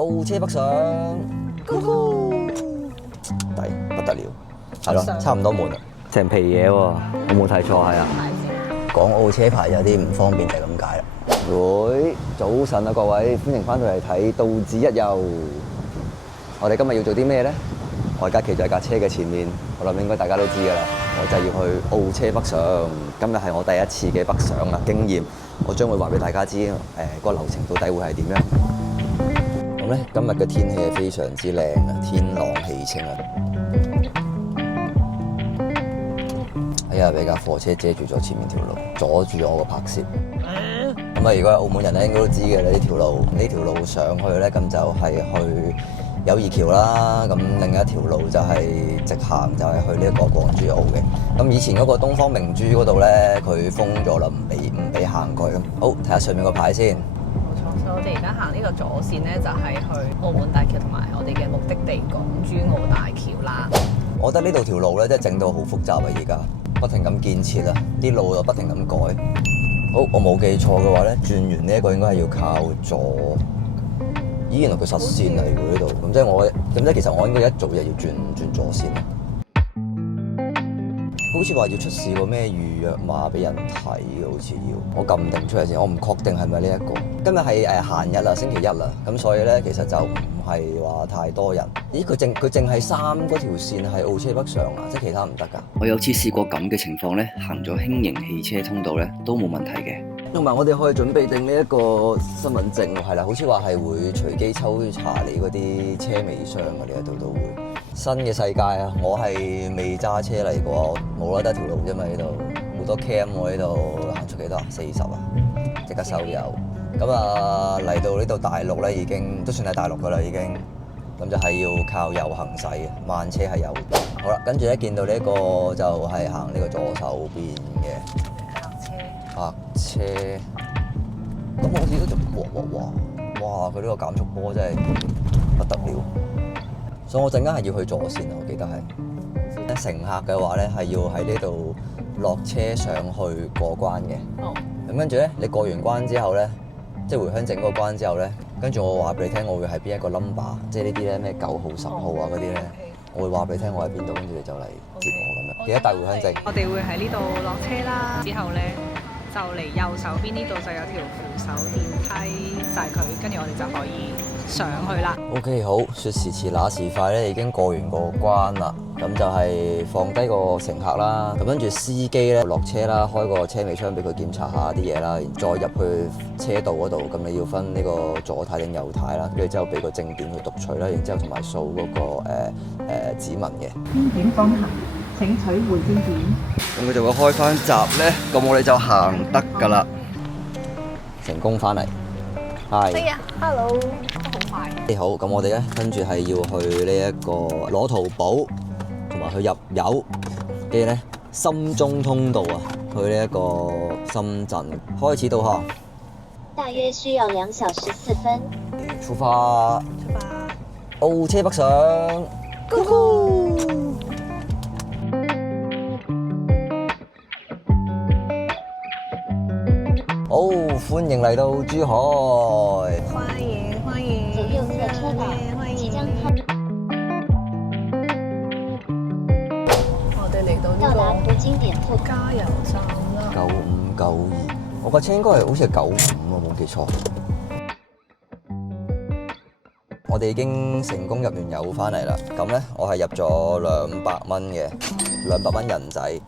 澳車北上，抵不得了，係咯，差唔多滿啦，成皮嘢喎，我冇睇錯係啊。港澳車牌有啲唔方便就係咁解啦。喂，早晨啊各位，歡迎翻到嚟睇道指一遊。我哋今日要做啲咩咧？我而家企在架車嘅前面，我諗應該大家都知㗎啦。我就係要去澳車北上，今日係我第一次嘅北上啦，經驗我將會話俾大家知，個流程到底會係點樣。咁咧，今日嘅天氣係非常之靚啊，天朗氣清啊。哎呀，俾架貨車遮住咗前面條路，阻住我個拍攝。咁啊，如果係澳門人咧，應該都知嘅啦。呢條路上去咧，咁就係去友誼橋啦。咁另一條路就係直行，就係去呢一個港珠澳嘅。咁以前嗰個東方明珠嗰度咧，佢封咗啦，唔俾行過去。咁好，睇下上面個牌先。冇錯，所以我哋而家行呢個左線咧，就係去澳門大橋同埋我哋嘅目的地港珠澳大橋啦。我覺得呢度條路咧，真係整到好複雜啊！而家不停咁建設啊，啲路又不停咁改。好，我冇記錯嘅話咧，轉完呢一個應該係要靠左。咦，原來佢實線嚟喎呢度，咁即係其實我應該一早就要轉左線。好似話要出示個咩預約碼俾人睇嘅，好似要我撳定出嚟先，我唔確定係咪呢一個。今日係閒日啦，星期一啦，咁所以咧其實就唔係話太多人。咦，佢淨係3嗰條線係澳車北上啊，即係其他唔得㗎。我有次試過咁嘅情況咧，行咗輕型汽車通道咧都冇問題嘅。同埋我哋可以準備定呢一個身份證，係啦，好似話係會隨機抽查你嗰啲車尾箱嘅，呢一度都會。新嘅世界啊！我係未揸車嚟過，冇啦，得條路啫嘛，呢度好多 cam 喎，呢度行出幾多啊？40啊，即刻收油。咁啊嚟到呢度大陸咧，已經都算係大陸噶啦，已經。咁就係要靠右行駛嘅，慢車係右。好啦，跟住咧見到呢一個就係行呢個左手邊嘅泊車。咁我好似都做哇！佢呢個減速波真係不得了。所以我陣間係要去左線啊，我記得係。乘客嘅話咧係要喺呢度落車上去過關嘅。哦。咁跟住咧，你過完關之後咧，即係回鄉證嗰個關之後咧，跟住我話俾你聽，我會喺邊一個 number， 即係呢啲咧咩9號、10號啊嗰啲咧，我會話俾你聽我喺邊度，跟住你就嚟接我咁樣。記得帶回鄉證。我哋會喺呢度落車啦，之後咧就嚟右手邊呢度就有條扶手電梯，就係佢，跟住我哋就可以上去啦。OK， 好，說時遲那時快咧，已經過完個關啦。咁就係放低個乘客啦，咁跟住司機咧落車啦，開個車尾窗俾佢檢查下啲嘢啦，然再入去車道嗰度，咁你要分呢個左軚定右軚啦，跟住之後俾個證件去讀取啦，然之後同埋掃嗰個指紋嘅。邊點方向？請取回證件。咁佢就會開翻閘咧，咁我哋就行得㗎啦，成功翻嚟。係。係啊 ，hello，都好快。好，咁我哋咧跟住係要去呢一個攞淘寶，同埋去入油，跟住咧深中通道啊，去呢一個深圳開始導航。大約需要2小時4分。出發。澳車北上。好，歡迎嚟到珠海。歡迎。左右側車道即將開。我哋嚟到到達途經點鋪加油站啦。9592，我架車應該係好似係95啊，冇記錯。我哋已經成功入完油翻嚟啦。咁咧，我係入咗200蚊嘅，200蚊人仔。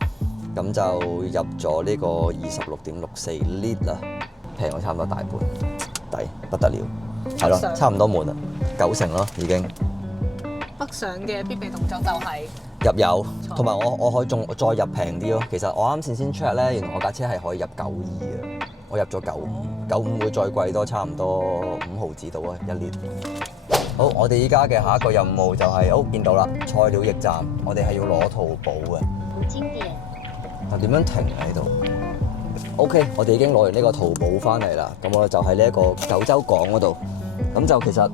咁就入咗呢個26.64 lit 啦，平咗差唔多大半，抵不得了，係咯，差唔多滿啦，90%咯已經。北上嘅必備動作就係入油，同埋我可以仲再入平啲咯。其實我啱先 check 咧，原來我架車係可以入92嘅，我入咗95會再貴多差唔多5毫子到啊1 lit。好，我哋依家嘅下一個任務就係，見到啦，菜鳥驛站，我哋係要攞淘寶嘅。途經點。嗱，點樣停喺度 ？OK， 我哋已經攞完呢個淘寶翻嚟啦。咁我就喺呢一個九洲港嗰度。咁就其實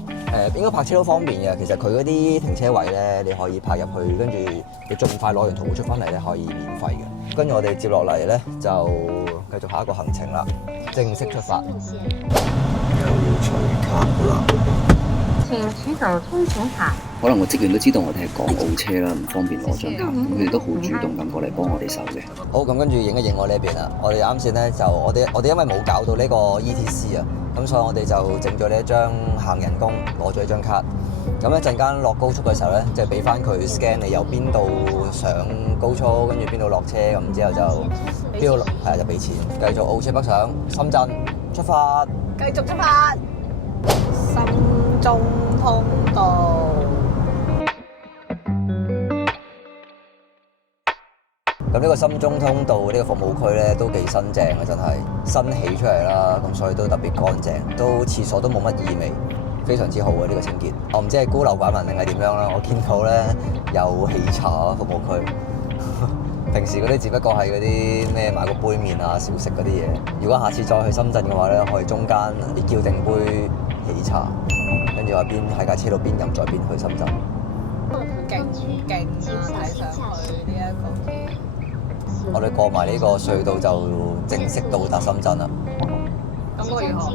應該泊車都方便嘅。其實佢嗰啲停車位咧，你可以泊入去，跟住你盡快攞完淘寶出翻嚟咧，可以免費嘅。跟住我哋接落嚟咧，就繼續下一個行程啦，正式出發。又要取卡啦！請取走通行卡。可能個職員都知道我哋係港澳車啦，唔方便攞張卡，咁佢哋都好主動咁過嚟幫我哋手嘅。好，咁跟住影一影我呢邊啦。我哋啱先咧就我哋因為冇搞到呢個 ETC 啊，咁所以我哋就整咗呢一張行人工，攞咗一張卡。咁一陣間落高速嘅時候咧，就俾翻佢 scan 你由邊度上高速，跟住邊度落車，咁之後就邊度係就俾錢。繼續澳車北上深圳出發，繼續出發，深中通道。咁呢個深中通道呢個服務區咧都幾新淨啊，真係新起出嚟啦，咁所以都特別乾淨，都廁所都冇乜異味，非常之好啊！呢個清潔，我唔知係孤陋寡聞定係點樣啦。我見到咧有喜茶服務區，平時嗰啲只不過係嗰啲咩買個杯麵啊、小食嗰啲嘢。如果下次再去深圳嘅話咧，可以中間你叫定杯喜茶，跟住話邊喺架車度邊飲再邊去深圳。勁啊！睇上去呢一個嘅。我哋過埋呢個隧道就正式到達深圳啦。感覺如何？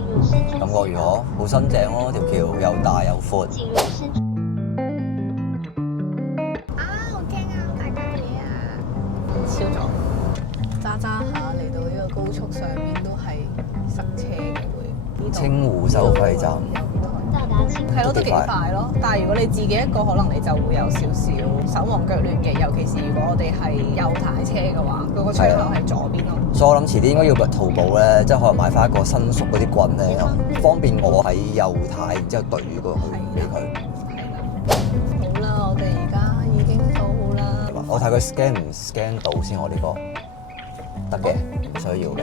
感覺如何？好新淨咯，條橋又大又闊。好驚啊！好大間嘢啊！超咗，揸揸下嚟到呢個高速上面都係塞車嘅會。清湖收費站。係咯，都幾快咯。但係如果你自己一個，可能你就會有少少手忙腳亂嘅。尤其是如果我哋係右軚車嘅話，佢個出口係左邊咯。所以我諗遲啲應該要淘寶咧，即係可能買翻一個新熟嗰啲棍咧，方便我喺右軚，然之後對過去俾佢。係啦。好啦，我哋而家已經到啦。我睇佢 scan 唔 scan 到先，我呢個得嘅，唔需要嘅。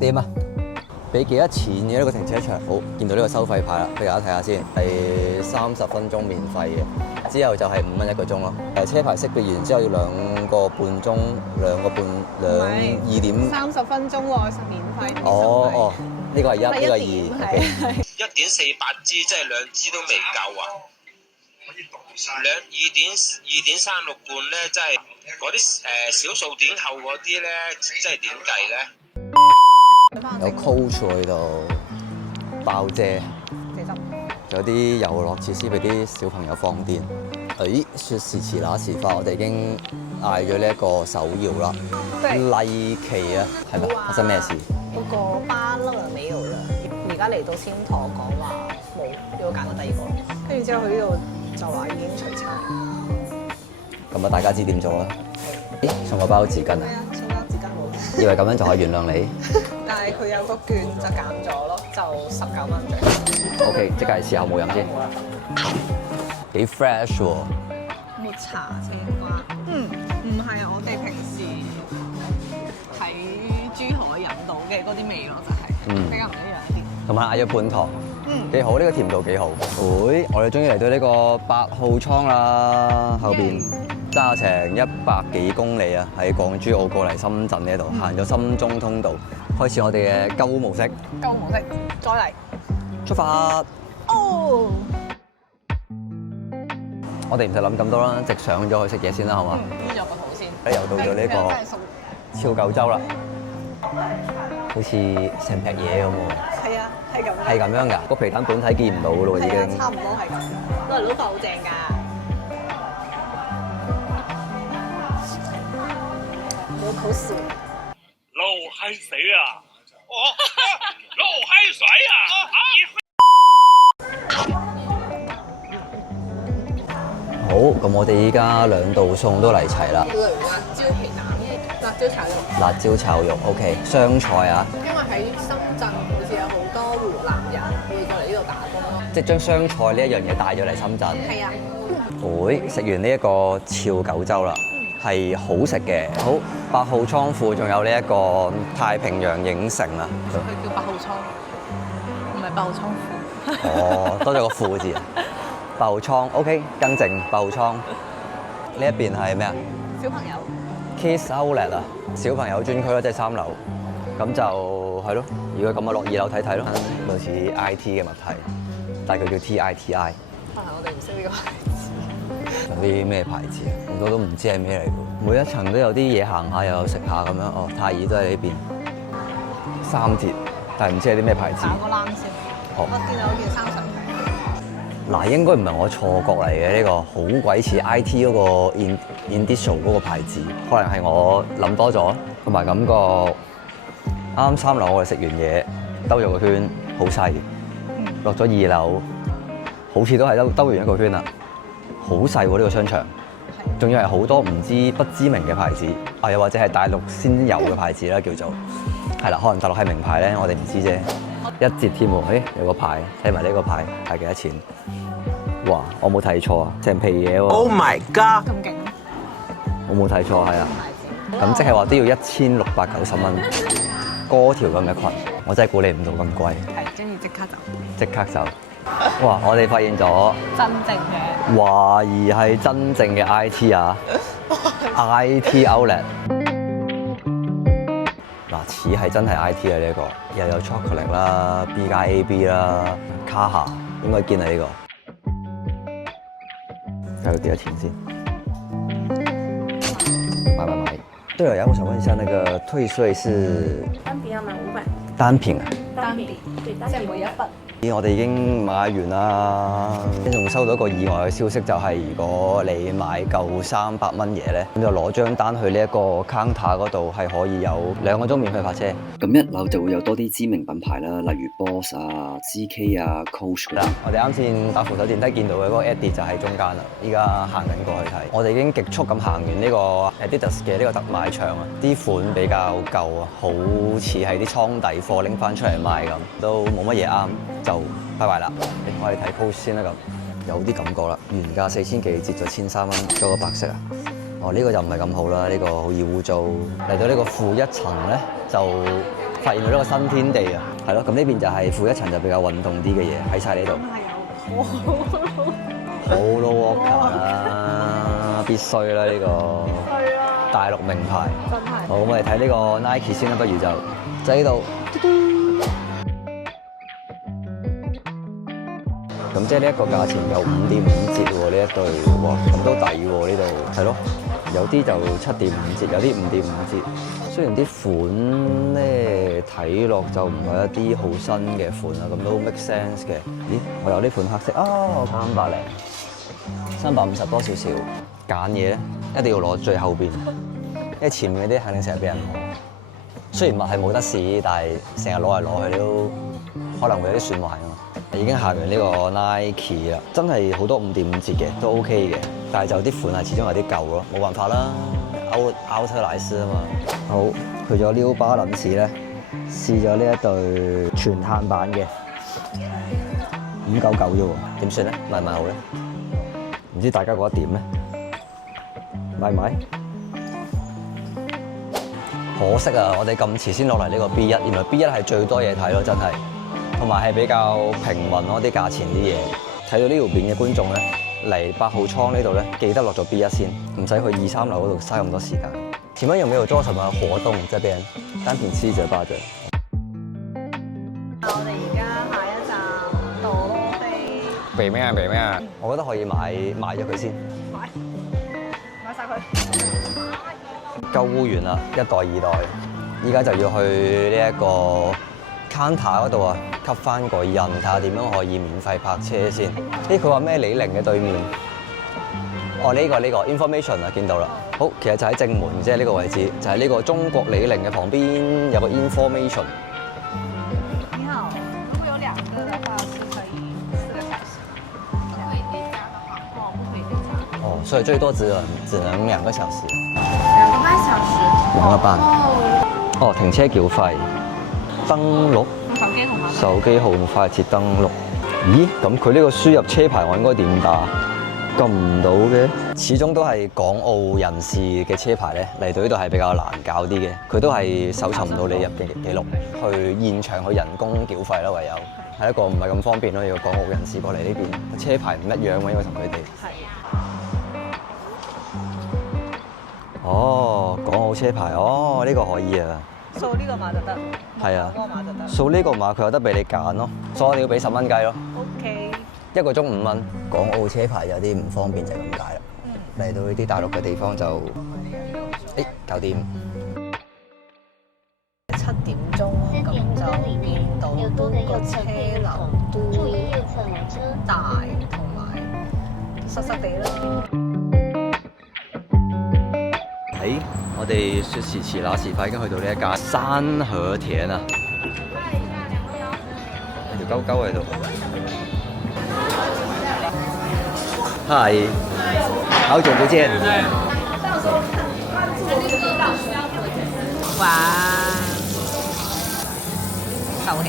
點啊？俾幾多錢嘅呢個停車場？好，見到呢個收費牌啦，俾大家睇下先，係30分鐘免費嘅，之後就係5蚊1個鐘咯。車牌識別完之後要2個半鐘，2點。30分鐘喎，免費。哦，呢個係1，呢個係2。1.48G 即係2支都未夠啊！2.36罐咧，即係嗰啲小數點後嗰啲咧，即係點計咧？有 coach 喺度，爆遮，有啲遊樂設施俾啲小朋友放電。誒，說時遲那時快，我哋已經嗌咗呢一個手搖啦，麗奇啊，係咪發生咩事？嗰個巴勒沒有啦，而家嚟到先同我講話冇，要我揀到第二個。跟住之後佢呢度就話已經除差。咁啊，大家知點做啦？咦，送個包紙巾啊？送包紙巾冇。以為咁樣就可以原諒你？但係佢有個券就減咗咯，就19蚊左右。OK，即係試下冇飲先。幾 fresh 喎！抹茶青瓜，唔係我哋平時喺珠海飲到嘅嗰啲味咯，就係比較唔一樣一啲。同埋嗌咗半糖，幾好，呢個甜度幾好。會，我哋終於嚟到呢個8號倉啦，後邊揸成100幾公里啊，喺港珠澳過嚟深圳呢度，行咗深中通道，開始我哋嘅鳩模式。鳩模式，再嚟，出發！哦！我哋唔使諗咁多啦，直上咗去食嘢先啦，好嘛？醫咗個肚先。又到咗呢個超九州啦，好似成劈嘢咁喎。係啊，係咁。係咁樣㗎，個皮蛋本體見唔到咯，已經。差唔多係咁。攞嚟撈飯好正㗎。好笑。撈閪死啊！撈閪水啊！好，咁我哋依家2道餸都嚟齊啦。辣椒皮蛋、辣椒炒肉。辣椒炒肉 ，OK， 湘菜啊。因為喺深圳好似有好多湖南人會過嚟呢度打工咯。即係將湘菜呢一樣嘢帶咗嚟深圳。係啊。會食完呢一個潮九州啦，係好食嘅。好，8號倉庫仲有呢一個太平洋影城啊。佢叫8號倉，唔係8號倉庫。哦，多咗個庫字啊。8號倉 ，OK， 更正8號倉。呢一邊係咩啊？小朋友。Kids Outlet 啊，小朋友專區咯，即係3樓。咁就係咯。如果咁啊，落2樓睇睇咯。類似 IT 嘅物體，但係佢叫 TITI。可能我哋唔識呢個牌子。有啲咩牌子啊？好多都唔知係咩嚟㗎。每一層都有啲嘢行下，又有食下咁樣。哦，太爾都喺呢邊。3折。但係唔知係啲咩牌子。打個冷先。好我見到有件衫實平。嗱，應該唔係我錯覺嚟嘅呢個，好鬼似 IT 嗰個 Indisho 嗰個牌子，可能係我諗多咗，同埋感覺啱啱3樓我哋食完嘢，兜咗個圈，好細，落咗2樓，好似都係兜完一個圈啦，好細喎呢個商場，仲要係好多不知名嘅牌子，啊又或者係大陸先有嘅牌子啦叫做，係啦，可能大陸係名牌咧，我哋唔知啫。1折添喎，誒有個牌，睇埋呢個牌係幾多錢？哇！我冇睇錯啊，成皮嘢喎。Oh my god！咁勁！我冇睇錯係啊，咁即係話都要1690蚊。嗰條咁嘅裙，我真係估你唔到咁貴。係，跟住即刻走。即刻走！哇！我哋發現咗真正嘅。懷疑係真正嘅 IT 啊，IT Outlet。嗱，似係真係 IT 啊呢一個，又有 chocolate 啦 ，B 加 AB 啦，卡下應該見係呢個。睇到幾多錢先？買。對了，然後我想問一下，那個退稅是單品要滿500。單品啊？單品，對，單品每一筆。我哋已經買完啦，仲收到一個意外嘅消息，就係如果你買夠300蚊嘢咧，咁就攞張單去呢一個 counter 嗰度，係可以有2個鐘免費泊車。咁1樓就會有多啲知名品牌啦，例如 Boss 啊、GK 啊、Coach 嗱，我哋啱先打扶手電梯見到嘅嗰個 Eddie 就喺中間啦，依家行緊過去睇。我哋已經極速咁行完呢個 Adidas 嘅呢個特賣場啊，啲款比較舊啊，好似係啲倉底貨拎翻出嚟賣咁，都冇乜嘢啱就拜拜啦。我哋睇 Coach 先啦咁，有啲感覺啦，原價4000幾折咗1300蚊，做個白色啊。哦，呢個就唔係咁好啦，呢個好易污糟。嚟到呢個負1層咧，就發現到呢個新天地啊，係咯。咁呢邊就係負1層就比較運動啲嘅嘢喺晒呢度。Polo Walker 啦，必須啦呢個。係啊。大陸名牌。真係。好，我哋睇呢個 Nike 先啦，不如就喺呢度。咁即係呢一個價錢有5.5折喎，呢一對，哇，咁都抵喎呢度，係咯，有啲就7.5折，有啲5.5折。雖然啲款咧睇落就唔係一啲好新嘅款啦，咁都 make sense 嘅。咦，我有呢款黑色啊，350多少少。揀嘢咧一定要攞最後邊，因為前面嗰啲肯定成日俾人摸。雖然襪係冇得試，但係成日攞嚟攞去都可能會有啲損壞啊嘛。已經行完呢個 Nike 啦，真係好多5.5折嘅，都 OK 嘅。但係就啲款係始終有啲舊咯，冇辦法啦。奧特萊斯啊嘛。好，去咗 New Balance 咧，試咗呢一對全碳版嘅599啫喎，點算咧？買唔買好咧？唔知大家覺得點咧？買唔買？可惜啊，我哋咁遲先落嚟呢個 B1，原來 B1係最多嘢睇咯，真係。同埋係比較平民咯，啲價錢啲嘢。睇到呢條片嘅觀眾咧，嚟8號倉呢度咧，記得落咗 B1先，唔使去2、3樓嗰度嘥咁多時間。前面有沒有做什麼活動？這邊單品7折8折。我哋而家下一站杜羅飛。避咩啊？避咩啊？我覺得可以買咗佢先。買晒佢。購物完啦，1袋2袋，依家就要去呢一個 counter 嗰度啊，吸翻個印，睇下點樣可以免費泊車先。咦，佢話咩李寧嘅對面？哦，呢個 information 啊，見到啦。好，其實就喺正門啫，呢個位置就係呢個中國李寧嘅旁邊有個 information。你好，如果有2個的話，是可以4個小時。如果你加的話，不可以再加。哦，所以最多只能2個小時。2個半小時。 2個半。哦，停車繳費。登錄手機號快捷登錄。咦？咁佢呢個輸入車牌我應該點打？撳唔到嘅。始終都係港澳人士嘅車牌咧，嚟到呢度係比較難搞啲嘅。佢都係搜尋唔到你入境記錄，去現場去人工繳費啦，唯有係一個唔係咁方便咯。要港澳人士過嚟呢邊，車牌唔一樣嘛，因為同佢哋。哦，港澳車牌，哦，呢個可以啊。掃呢個碼就得，係啊，嗰個碼就得。掃呢個碼佢有得俾你揀咯，所以我哋要俾10蚊雞咯。OK。1個鐘5蚊。港澳車牌有啲唔方便就係咁解啦。嚟到呢啲大陸嘅地方就，搞掂。7點鐘咁就。有多的右侧車配入流口，都注意右側來車。大同埋濕濕地啦。我哋說時遲那時快，已經去到呢一間山河田啊！有條鳩鳩喺度。嗨，好久不見。哇！壽喜。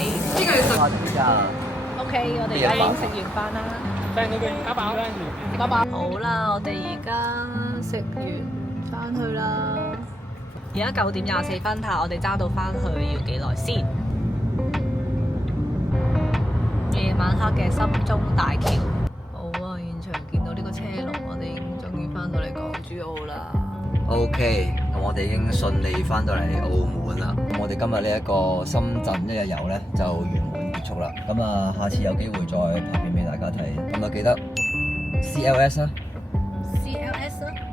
OK， 我哋而家已經食完飯啦。拜拜。好啦，我哋而家食完翻去啦。而家9點24分，睇下我哋揸到翻去要幾耐先。夜晚黑嘅深中大橋。好啊，現場見到呢個車龍，我哋已經終於翻到嚟港珠澳啦。OK，咁我哋已經順利翻到嚟澳門啦。咁我哋今日呢一個深圳一日遊呢，就圓滿結束啦。咁啊，下次有機會再拍片俾大家睇。咁啊，記得 CLS 啦。CLS 啦。